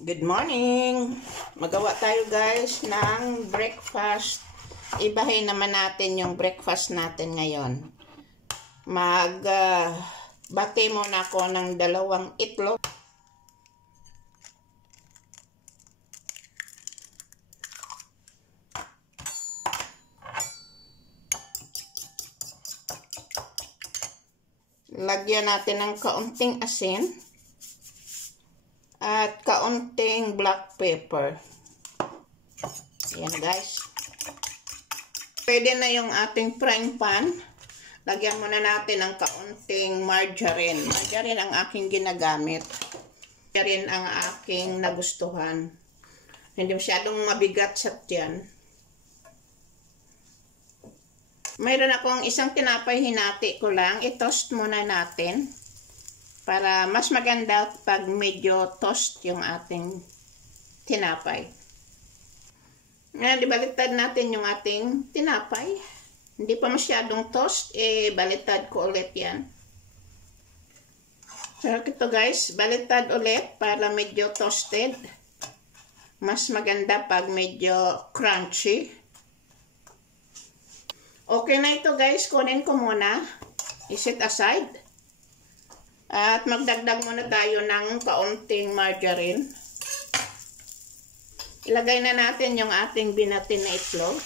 Good morning! Magawa tayo guys ng breakfast. Ibahin naman natin yung breakfast natin ngayon. Bati muna ako ng 2 itlog. Lagyan natin ng kaunting asin. At kaunting black pepper. Ayan guys. Pwede na yung ating frying pan. Lagyan muna natin ng kaunting margarine. Margarine ang aking ginagamit. Margarine ang aking nagustuhan. Hindi masyadong mabigat sa tiyan. Mayroon akong isang tinapay, hinati ko lang. I-toast muna natin. Para mas maganda pag medyo toast yung ating tinapay. Ngayon, ibaliktad natin yung ating tinapay. Hindi pa masyadong toast, baliktad ko ulit yan. So, ito guys, baliktad ulit para medyo toasted. Mas maganda pag medyo crunchy. Okay na ito guys, kunin ko muna. I-set aside. At magdagdag muna tayo ng kaunting margarine. Ilagay na natin yung ating binati na itlog.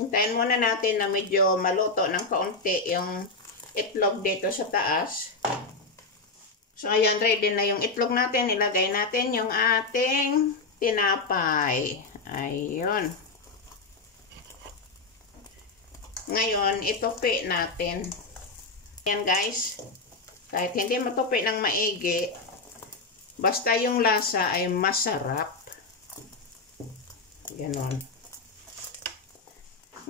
Hintayin muna natin na medyo maluto ng kaunti yung itlog dito sa taas. So, ayan, ready na yung itlog natin. Ilagay natin yung ating tinapay. Ayun. Ngayon, itupi natin. Ayan, guys. Kahit hindi matupi ng maigi, basta yung lasa ay masarap. Ganon.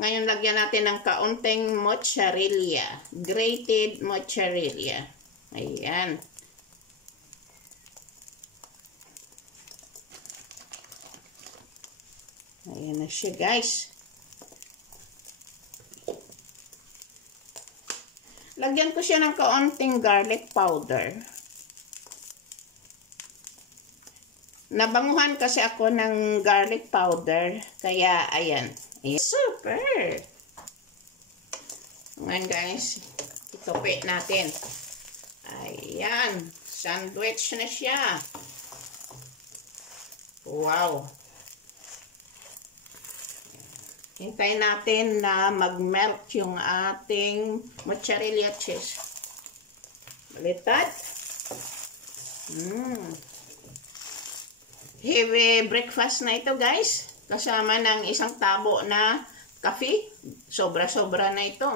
Ngayon, lagyan natin ng kaunting mozzarella. Grated mozzarella. Ayan. Ayan na siya, guys. Lagyan ko siya ng kaunting garlic powder. Nabanguhan kasi ako ng garlic powder. Kaya, ayan. Super! Ngayon guys, itupi natin. Ayan, sandwich na siya. Wow! Hintayin natin na mag-melt yung ating mozzarella cheese. Baliktad. Heavy breakfast na ito guys. Kasama ng isang tabo na kape. Sobra-sobra na ito.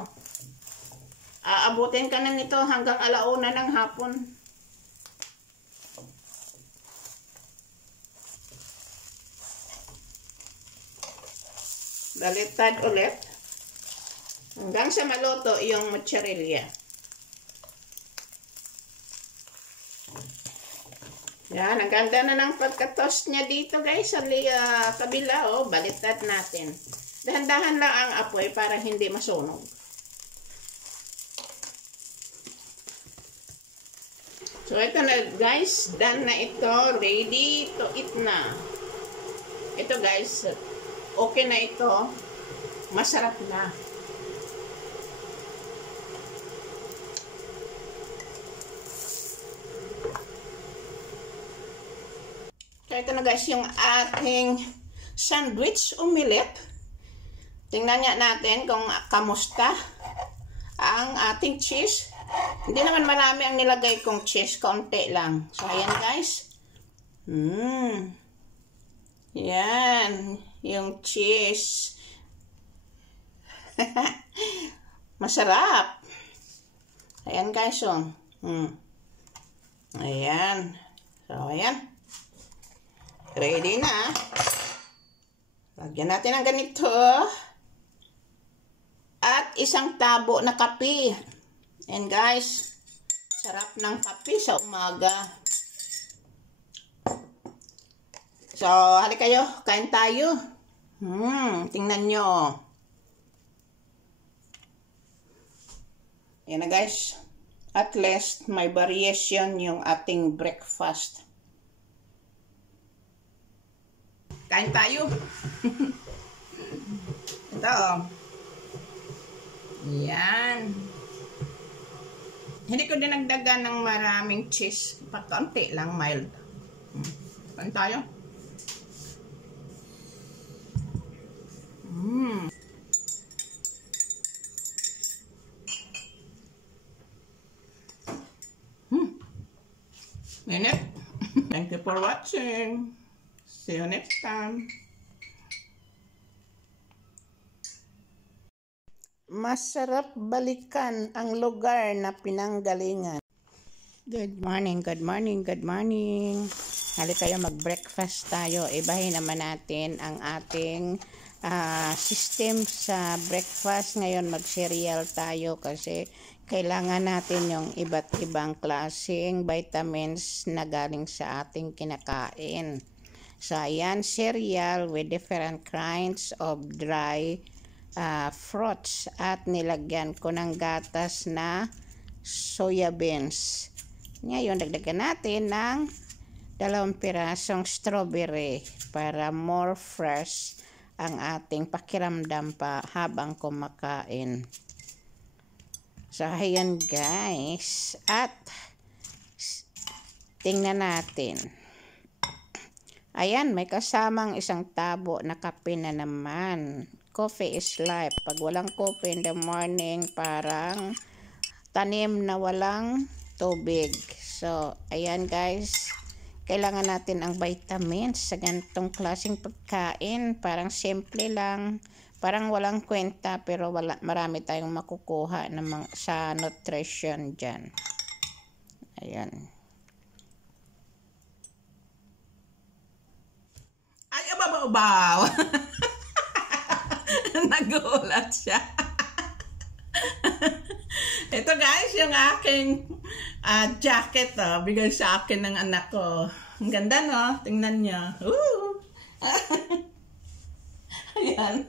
Aabutin ka na nito hanggang 1:00 ng hapon. Baliktad ulit. Hanggang sa maluto yung mozzarella. Yan, ang ganda na ng pagka-toast niya dito guys sa kabila. Oh, baliktad natin. Dahan-dahan lang ang apoy para hindi masunog. So, ito na guys. Done na ito. Ready to eat na. Ito guys. Okay na ito. Masarap na. So, ito na guys yung ating sandwich omelette. Tingnan nga natin kung kamusta ang ating cheese. Hindi naman marami ang nilagay kong cheese. Kaunti lang. So, ayan guys. Yan. Yung cheese. Masarap. Ayan guys. Oh. Ayan. So, ayan. Ready na. Lagyan natin ng ganito. At isang tabo na kape. And guys, sarap ng kape sa umaga. So, hali kayo, kain tayo. Tingnan nyo. Yan na guys. At least, may variation yung ating breakfast. Kain tayo. Ito. Yan. Hindi ko dinagdagan ng maraming cheese. Pagkaunti lang, mild. Kain tayo. Minute. Thank you for watching. See you next time. Masarap balikan ang lugar na pinanggalingan. Good morning, good morning, good morning. Hali kayo, mag-breakfast tayo. Ibahin naman natin ang ating system sa breakfast. Ngayon mag-cereal tayo kasi kailangan natin yung iba't ibang klaseng vitamins na galing sa ating kinakain. So, ayan, cereal with different kinds of dry fruits. At nilagyan ko ng gatas na soya beans. Ngayon, dagdagan natin ng 2 pirasong strawberry para more fresh ang ating pakiramdam pa habang kumakain. So, ayan guys. At, tingnan natin. Ayan, may kasamang isang tabo na kape na naman. Coffee is life. Pag walang coffee in the morning, parang tanim na walang tubig. So, ayan guys. Kailangan natin ang vitamins sa ganitong klaseng pagkain. Parang simple lang. Parang walang kwenta pero marami tayong makukuha sa nutrition dyan. Ayan. Ay, ababaw! Nagulat siya. Ito guys, yung aking jacket. Bigay sa akin ng anak ko. Ang ganda no? Tingnan niya. Ayan.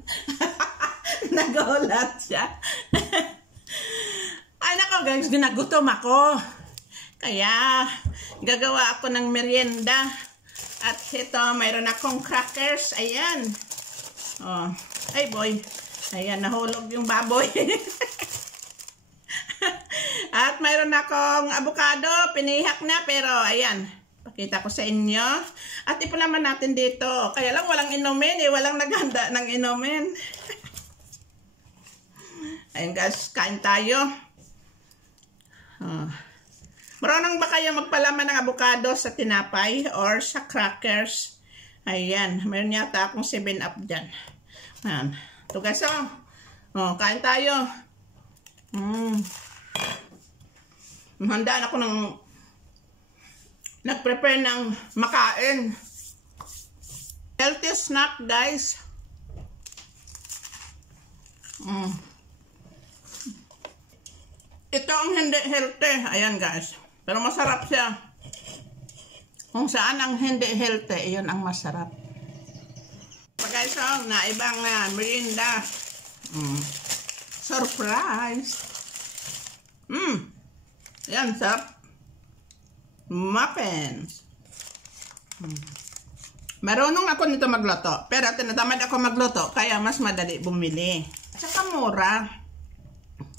Nagulat siya. Ay nako guys, ginagutom ako. Kaya gagawa ako ng merienda. At ito, mayroon akong crackers. Ayan. Oh. Ay boy. Ayan, nahulog yung baboy. At mayroon akong avocado. Pinihak na pero ayan. Pakita ko sa inyo. At ipo naman natin dito. Kaya lang walang inumin eh. Walang naghanda ng inumin. Ayun guys, kain tayo. Marunong ba kayo magpalaman ng avocado sa tinapay or sa crackers? Ayan, mayroon yata akong 7-up dyan. Ayan. Ito guys, kain tayo. Handaan ako ng nag-prepare ng makain. Healthy snack, guys. Ito ang hindi healthy. Ayan, guys. Pero masarap siya. Kung saan ang hindi healthy, yun ang masarap. So, guys, naibang merienda. Surprise! Ayan, sarap. Muffins. Marunong ako nito magluto. Pero tinatamad ako magluto. Kaya mas madali bumili. At saka mura.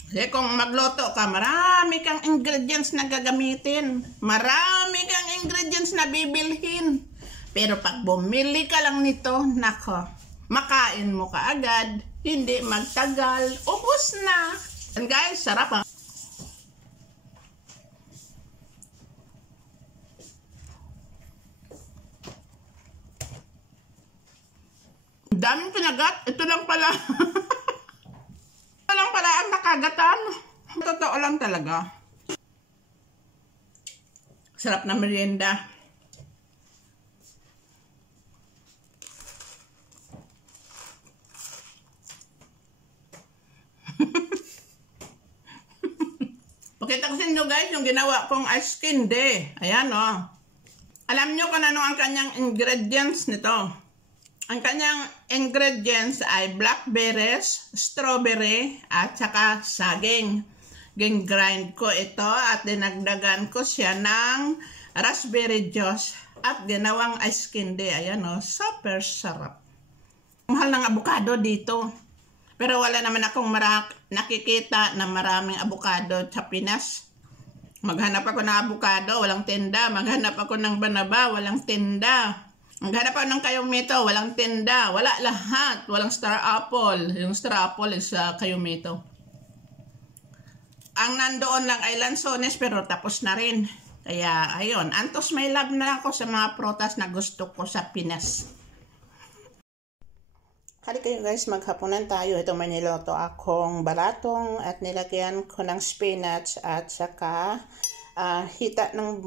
Kasi kung magluto ka, marami kang ingredients na gagamitin. Marami kang ingredients na bibilhin. Pero pag bumili ka lang nito, nako, makain mo ka agad. Hindi magtagal. Ubus na. And guys, sarap. Daming pinagat. Ito lang pala. Ito lang pala ang nakagatan. Totoo lang talaga. Sarap na merienda. Pakita ko sa inyo guys yung ginawa kong ice candy. Ayan o. Alam nyo kung ano ang kanyang ingredients nito. Ang kanyang ingredients ay blackberries, strawberry, at saka saging. Ging-grind ko ito at dinagdagan ko siya ng raspberry juice at ginawang ice candy. Ayan o, super sarap. Mahal ng avocado dito. Pero wala naman akong nakikita na maraming avocado sa Pinas. Maghanap ako ng avocado, walang tinda. Maghanap ako ng banaba, walang tinda. Maghanap ako ng kayumito, walang tinda. Wala lahat, walang star apple. Yung star apple is kayumito. Ang nandoon lang ay lansones pero tapos na rin. Kaya ayun, antos may love na ako sa mga prutas na gusto ko sa Pinas. Halika kayo guys, maghapunan tayo. Ito may niloto akong balatong at nilagyan ko ng spinach at saka hita ng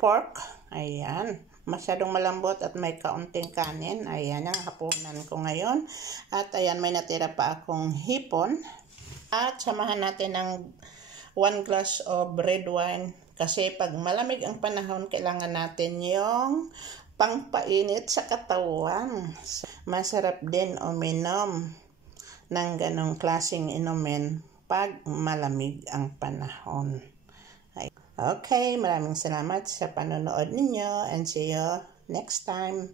pork. Ayan, masyadong malambot at may kaunting kanin. Ayan ang hapunan ko ngayon. At ayan, may natira pa akong hipon. At samahan natin ng 1 glass of red wine. Kasi pag malamig ang panahon, kailangan natin yung pangpainit sa katawan. Masarap din uminom ng ganong klaseng inumin pag malamig ang panahon. Okay, maraming salamat sa panonood ninyo and see you next time.